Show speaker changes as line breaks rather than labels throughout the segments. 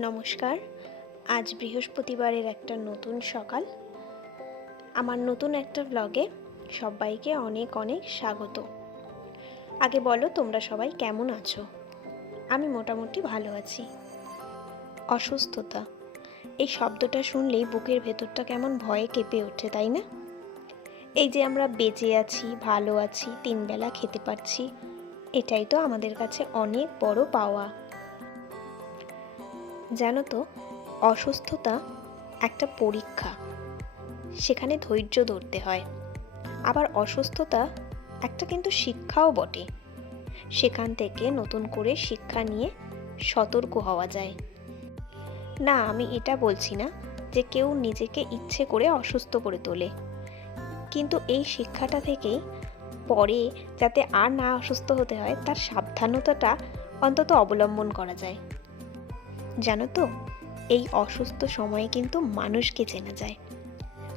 নমস্কার। আজ বৃহস্পতিবারের একটা নতুন সকাল। আমার নতুন একটা ব্লগে সবাইকে অনেক অনেক স্বাগত। আগে বলো, তোমরা সবাই কেমন আছো? আমি মোটামুটি ভালো আছি। অসুস্থতা। এই শব্দটা শুনলেই বুকের ভেতরটা কেমন ভয়ে কেঁপে ওঠে, তাই না? এই যে আমরা বেঁচে আছি, ভালো আছি, তিনবেলা খেতে পারছি, এটাই তো আমাদের কাছে অনেক বড় পাওয়া। জানো তো, অসুস্থতা একটা পরীক্ষা। সেখানে ধৈর্য ধরতে হয়। আবার অসুস্থতা একটা কিন্তু শিক্ষাও বটে। সেখান থেকে নতুন করে শিক্ষা নিয়ে সতর্ক হওয়া যায়। না, আমি এটা বলছি না যে কেউ নিজেকে ইচ্ছে করে অসুস্থ করে তোলে। কিন্তু এই শিক্ষাটা থেকেই পরে যাতে আর না অসুস্থ হতে হয়, তার সাবধানতাটা অন্তত অবলম্বন করা যায়। জানো তো, এই অসুস্থ সময়ে কিন্তু মানুষকে চেনা যায়।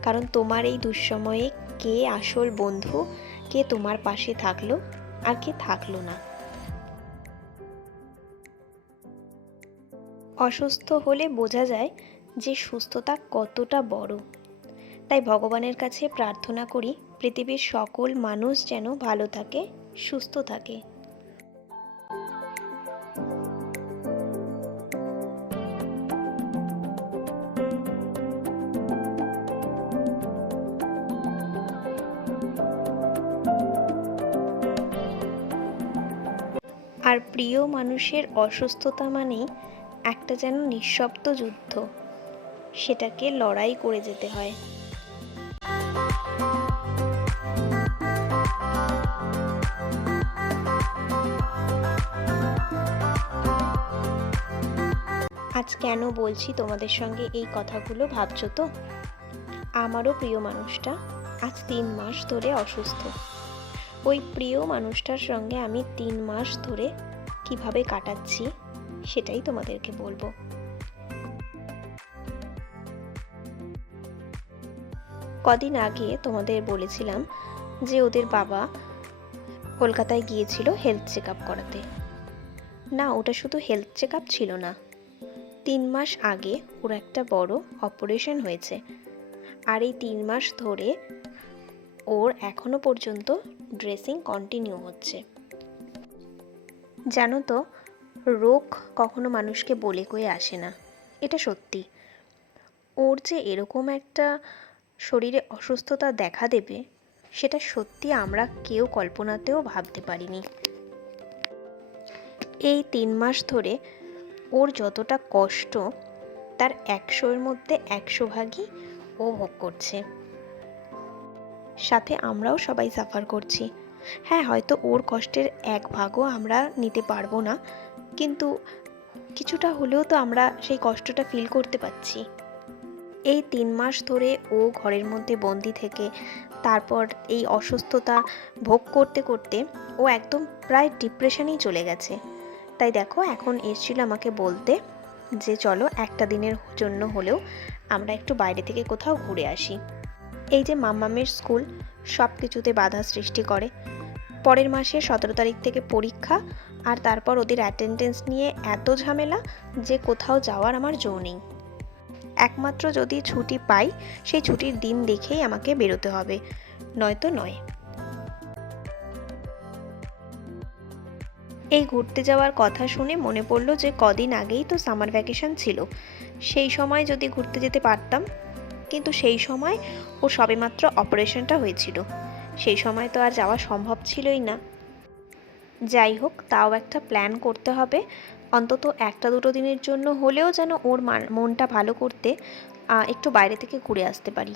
কারণ তোমার এই দুঃসময়ে কে আসল বন্ধু, কে তোমার পাশে থাকল আর কে থাকল না। অসুস্থ হলে বোঝা যায় যে সুস্থতা কতটা বড়। তাই ভগবানের কাছে প্রার্থনা করি, পৃথিবীর সকল মানুষ যেন ভালো থাকে, সুস্থ থাকে। আর প্রিয় মানুষের অসুস্থতা মানেই একটা যেন নিঃশব্দ যুদ্ধ। সেটাকে লড়াই করে যেতে হয়। আজ কেন বলছি তোমাদের সঙ্গে এই কথাগুলো, ভাবছ তো? আমারও প্রিয় মানুষটা আজ তিন মাস ধরে অসুস্থ। ওই প্রিয় মানুষটার সঙ্গে আমি তিন মাস ধরে কীভাবে কাটাচ্ছি সেটাই তোমাদেরকে বলব। কদিন আগে তোমাদের বলেছিলাম যে ওদের বাবা কলকাতায় গিয়েছিল হেলথ চেক আপ করাতে। না, ওটা শুধু হেলথ চেক আপ ছিল না। তিন মাস আগে ওর একটা বড় অপারেশন হয়েছে। আর এই তিন মাস ধরে ওর এখনও পর্যন্ত ড্রেসিং কন্টিনিউ হচ্ছে। জানো তো, রোগ কখনো মানুষকে বলে কয়ে আসে না। এটা সত্যি। ওর যে এরকম একটা শরীরে অসুস্থতা দেখা দেবে, সেটা সত্যি আমরা কেউ কল্পনাতেও ভাবতে পারিনি। এই তিন মাস ধরে ওর যতটা কষ্ট, তার একশোর মধ্যে একশো ভাগই ও ভোগ করছে। সাথে আমরাও সবাই সাফার করছি। হ্যাঁ হয়তো ওর কষ্টের এক ভাগও আমরা নিতে পারব না, কিন্তু কিছুটা হলেও তো আমরা সেই কষ্টটা ফিল করতে পারছি। এই তিন মাস ধরে ও ঘরের মধ্যে বন্দি থেকে, তারপর এই অসুস্থতা ভোগ করতে করতে ও একদম প্রায় ডিপ্রেশনেই চলে গেছে। তাই দেখো, এখন এসেছিল আমাকে বলতে যে, চলো একটা দিনের জন্য হলেও আমরা একটু বাইরে থেকে কোথাও ঘুরে আসি। এই যে মাম্মামের স্কুল, সব কিছুতে বাধা সৃষ্টি করে। পরের মাসে সতেরো তারিখ থেকে পরীক্ষা, আর তারপর ওদের অ্যাটেন্ডেন্স নিয়ে এত ঝামেলা যে কোথাও যাওয়ার আমার জো নেই। একমাত্র যদি ছুটি পাই, সেই ছুটির দিন দেখেই আমাকে বেরোতে হবে, নয়তো নয়। এই ঘুরতে যাওয়ার কথা শুনে মনে পড়ল যে কদিন আগেই তো সামার ভ্যাকেশন ছিল। সেই সময় যদি ঘুরতে যেতে পারতাম কিন্তু সেই সময় ও সবেমাত্র অপারেশনটা হয়েছিল। সেই সময় তো আর যাওয়া সম্ভব ছিলই না। যাই হোক, তাও একটা প্ল্যান করতে হবে। অন্তত একটা দুটো দিনের জন্য হলেও যেন ওর মনটা ভালো করতে একটু বাইরে থেকে ঘুরে আসতে পারি।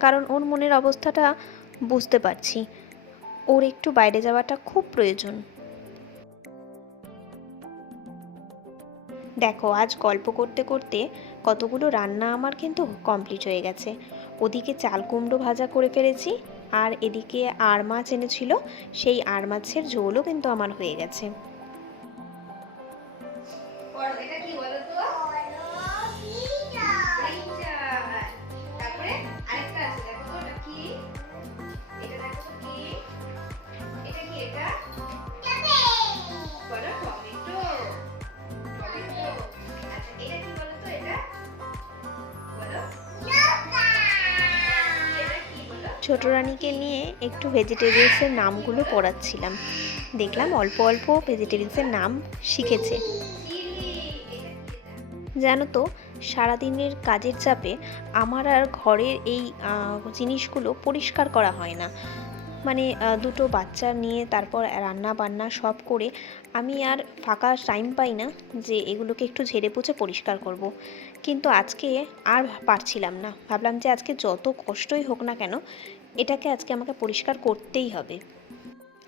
কারণ ওর মনের অবস্থাটা বুঝতে পারছি। ওর একটু বাইরে যাওয়াটা খুব প্রয়োজন। দেখো, আজ গল্প করতে করতে কতগুলো রান্না আমার কিন্তু কমপ্লিট হয়ে গেছে। ওদিকে চাল কুমড়ো ভাজা করে ফেলেছি, আর এদিকে আর মাছ এনেছিল, সেই আর মাছের ঝোলও কিন্তু আমার হয়ে গেছে। ছোট রানীকে নিয়ে একটু ভেজিটেবলসের নামগুলো পড়াচ্ছিলাম। দেখলাম অল্প অল্প ভেজিটেবলসের নাম শিখেছে। জানো তো, সারাদিনের কাজের চাপে আমার আর ঘরের এই জিনিসগুলো পরিষ্কার করা হয় না। মানে দুটো বাচ্চা নিয়ে তারপর রান্না বান্না সব করে আমি আর ফাঁকা টাইম পাই না যে এগুলোকে একটু ঝেড়ে পুছে পরিষ্কার করব। কিন্তু আজকে আর পারছিলাম না। ভাবলাম যে আজকে যত কষ্টই হোক না কেন, এটাকে আজকে আমাকে পরিষ্কার করতেই হবে।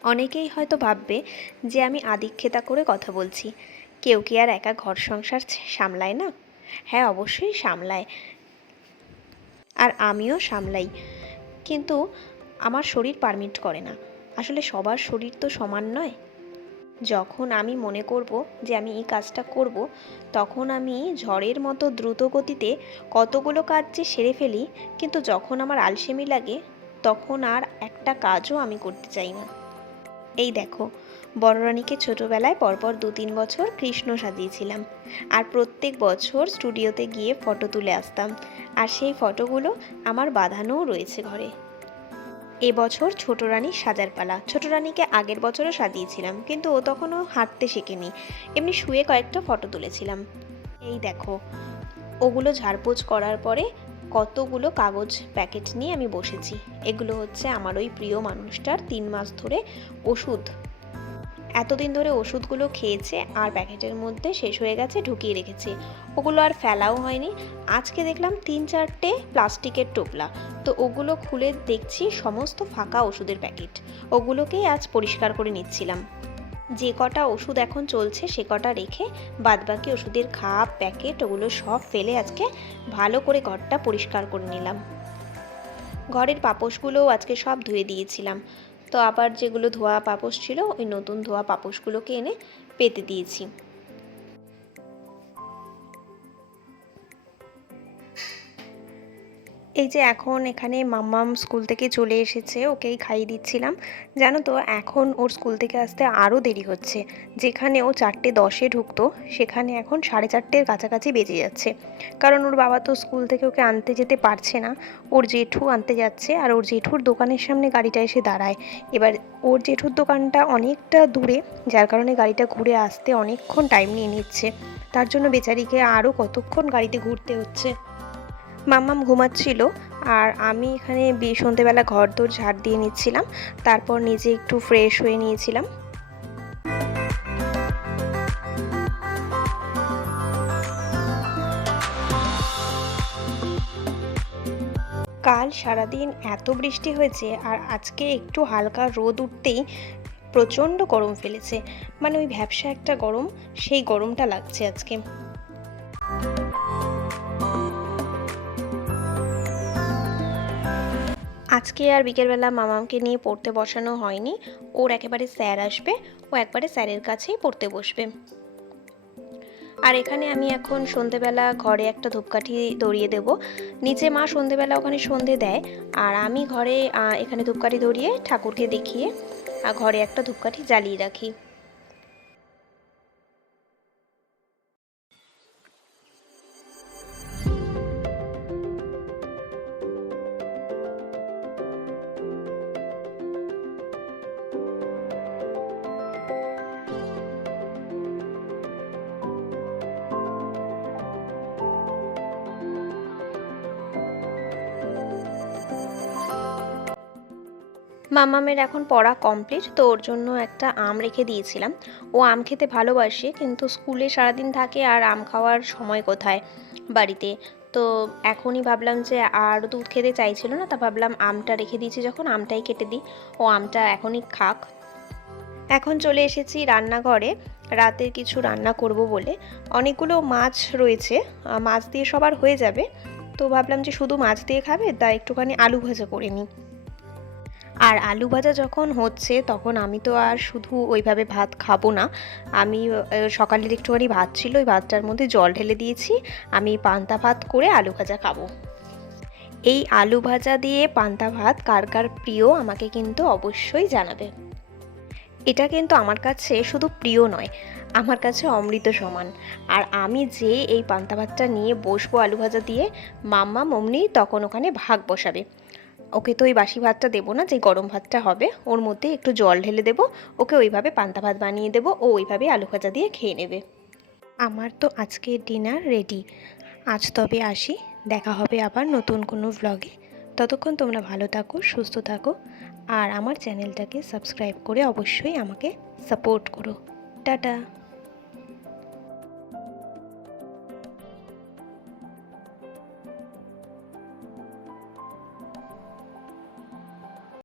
অনেকেই হয়তো ভাববে যে আমি আদিক্ষেতা করে কথা বলছি। কেউ কি আর একা ঘর সংসার সামলায় না? হ্যাঁ অবশ্যই সামলায়। আর আমিও সামলাই। কিন্তু আমার শরীর পারমিট করে না। আসলে সবার শরীর তো সমান নয়। যখন আমি মনে করব যে আমি এই কাজটা করব, তখন আমি ঝড়ের মতো দ্রুত গতিতে কতগুলো কাজ যে সেরে ফেলি, কিন্তু যখন আমার আলসেমি লাগে, তখন আর একটা কাজও আমি করতে চাই না। এই দেখো বড় রানীকে ছোটোবেলায় পরপর দু তিন বছর কৃষ্ণ সাজিয়েছিলাম। আর প্রত্যেক বছর স্টুডিওতে গিয়ে ফটো তুলে আসতাম। আর সেই ফটোগুলো আমার বাঁধানোও রয়েছে ঘরে। এবছর ছোট রানী সাজার পালা। ছোট রানীকে আগের বছরও সাজিয়েছিলাম, কিন্তু ও তখনও হাঁটতে শেখেনি। এমনি শুয়ে কয়েকটা ফটো তুলেছিলাম। এই দেখো, ওগুলো ঝাড়পোছ করার পরে কতগুলো কাগজ প্যাকেট নিয়ে আমি বসেছি। এগুলো হচ্ছে আমার ওই প্রিয় মানুষটার তিন মাস ধরে ওষুধ। এতদিন ধরে ওষুধগুলো খেয়েছে আর প্যাকেটের মধ্যে শেষ হয়ে গেছে, ঢুকিয়ে রেখেছে। ওগুলো আর ফেলাও হয়নি। আজকে দেখলাম তিন চারটে প্লাস্টিকের টোপলা। তো ওগুলো খুলে দেখছি সমস্ত ফাঁকা ওষুধের প্যাকেট। ওগুলোকেই আজ পরিষ্কার করে নিচ্ছিলাম। যে কটা ওষুধ এখন চলছে সে কটা রেখে বাদবাকি ওষুধের খাপ, প্যাকেট, ওগুলো সব ফেলে আজকে ভালো করে ঘরটা পরিষ্কার করে নিলাম। ঘরের পাপোশগুলোও আজকে সব ধুয়ে দিয়েছিলাম। তো আবার যেগুলো ধোয়া পাপোশ ছিল ওই নতুন ধোয়া পাপোশগুলোকে এনে পেতে দিয়েছি। এই যে এখন এখানে মাম্মাম স্কুল থেকে চলে এসেছে, ওকেই খাইয়ে দিচ্ছিলাম। জানো তো, এখন ওর স্কুল থেকে আসতে আরও দেরি হচ্ছে। যেখানে ও চারটে দশে ঢুকতো, সেখানে এখন সাড়ে চারটের কাছাকাছি বেজে যাচ্ছে। কারণ ওর বাবা তো স্কুল থেকে ওকে আনতে যেতে পারছে না। ওর জেঠু আনতে যাচ্ছে আর ওর জেঠুর দোকানের সামনে গাড়িটা এসে দাঁড়ায়। এবার ওর জেঠুর দোকানটা অনেকটা দূরে, যার কারণে গাড়িটা ঘুরে আসতে অনেকক্ষণ টাইম নিয়ে নিচ্ছে। তার জন্য বেচারিকে আরও কতক্ষণ গাড়িতে ঘুরতে হচ্ছে? মাম্মাম ঘুমাচ্ছিল আর আমি এখানে সন্ধেবেলা ঘর দোর ঝাড় দিয়ে নিচ্ছিলাম। তারপর নিজে একটু ফ্রেশ হয়ে নিয়েছিলাম। কাল সারাদিন এত বৃষ্টি হয়েছে আর আজকে একটু হালকা রোদ উঠতেই প্রচণ্ড গরম ফেলেছে। মানে ওই ভ্যাবসা একটা গরম, সেই গরমটা লাগছে আজকে। আজকে আর বিকেলবেলা মামাকে নিয়ে পড়তে বসানো হয়নি। ওর একেবারে স্যার আসবে, ও একবারে স্যারের কাছেই পড়তে বসবে। আর এখানে আমি এখন সন্ধেবেলা ঘরে একটা ধূপকাঠি ধরিয়ে দেব। নিচে মা সন্ধেবেলা ওখানে সন্ধে দেয়, আর আমি ঘরে এখানে ধূপকাঠি ধরিয়ে ঠাকুরকে দেখিয়ে ঘরে একটা ধূপকাঠি জ্বালিয়ে রাখি। মামামের এখন পড়া কমপ্লিট তো ওর জন্য একটা আম রেখে দিয়েছিলাম। ও আম খেতে ভালোবাসে, কিন্তু স্কুলে সারাদিন থাকে আর আম খাওয়ার সময় কোথায় বাড়িতে? তো এখনই ভাবলাম যে আর দুধ খেতে চাইছিল না, তা ভাবলাম আমটা রেখে দিয়েছি, যখন আমটাই কেটে দিই। ও আমটা এখনই খাক। এখন চলে এসেছি রান্নাঘরে। রাতের কিছু রান্না করব বলে। অনেকগুলো মাছ রয়েছে মাছ দিয়ে সবার হয়ে যাবে। তো ভাবলাম যে শুধু মাছ দিয়ে খাবে, তা একটুখানি আলু ভাজা করে নিই। আর আলু ভাজা যখন হচ্ছে, তখন আমি তো আর শুধু ওইভাবে ভাত খাব না। আমি সকালের একটুখানি ভাত ছিল, ওই ভাতটার মধ্যে জল ঢেলে দিয়েছি। আমি পান্তা ভাত করে আলু ভাজা খাব। এই আলু ভাজা দিয়ে পান্তা ভাত কার কার প্রিয় আমাকে কিন্তু অবশ্যই জানাবে। এটা কিন্তু আমার কাছে শুধু প্রিয় নয়, আমার কাছে অমৃত সমান। আর আমি যে এই পান্তা ভাতটা নিয়ে বসবো আলু ভাজা দিয়ে, মাম্মা মমনি তখন ওখানে ভাগ বসাবে। ওকে তো ওই বাসি ভাতটা দেবো না, যে গরম ভাতটা হবে, ওর মধ্যে একটু জল ঢেলে দেবো, ওকে ওইভাবে পান্তা ভাত বানিয়ে দেবো, ও ওইভাবে আলু ভাজা দিয়ে খেয়ে নেবে। আমার তো আজকে ডিনার রেডি। আজ তবে আসি, দেখা হবে আবার নতুন কোনো ভ্লগে ততক্ষণ তোমরা ভালো থাকো, সুস্থ থাকো, আর আমার চ্যানেলটাকে সাবস্ক্রাইব করে অবশ্যই আমাকে সাপোর্ট করো। টাটা।